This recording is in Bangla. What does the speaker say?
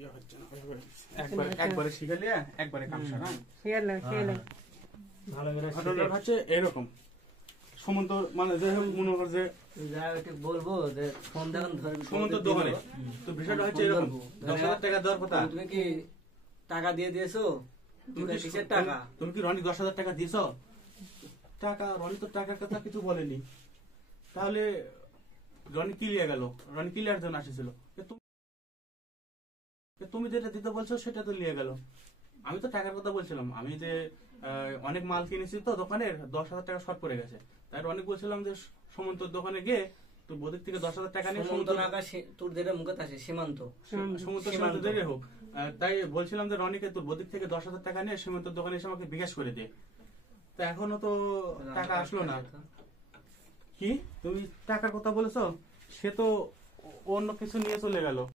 ইয়ে হচ্ছে না, একবারে শিখালে একবারে কামসা না। ঘটনাটা হচ্ছে এরকম, সুমন্ত মানে যে মনে কর যে বলবো যে ফোন দেখুন সুমন্ত দোকানে, তো বিষয়টা হচ্ছে এরকম 10,000 টাকা দেওয়ার কথা। তুমি কি টাকা দিয়ে দিয়েছো? কিসের টাকা? তুমি কি রনি 10,000 টাকা দিয়েছো? টাকা রনি তো টাকার কথা কিছু বলেনি, তাহলে রনি কি লিয়ে গেল? রনি কি লিয়ার জন্য আসেছিল? তুমি যেটা দিতে বলছো সেটা তো লিয়ে গেল। আমি তো টাকার কথা বলছিলাম, আমি যে অনেক মাল কিনেছি তো দোকানের, 10,000 টাকা শর্ট পড়ে গেছে, তাই অনেক বলছিলাম যে সুমন্তর দোকানে গিয়ে তো বদিক থেকে 10,000 টাকা নিয়ে তোর যেটা মুখে আছে সীমান্ত দেরি হোক, তাই বলছিলাম যে রনিকে তোর বদিক থেকে 10,000 টাকা নিয়ে সীমান্তর দোকানে এসে আমাকে বিকাশ করে দিয়ে। তা এখনো তো টাকা আসলো না। কি তুমি টাকার কথা বলেছো? সে তো অন্য কিছু নিয়ে চলে গেল।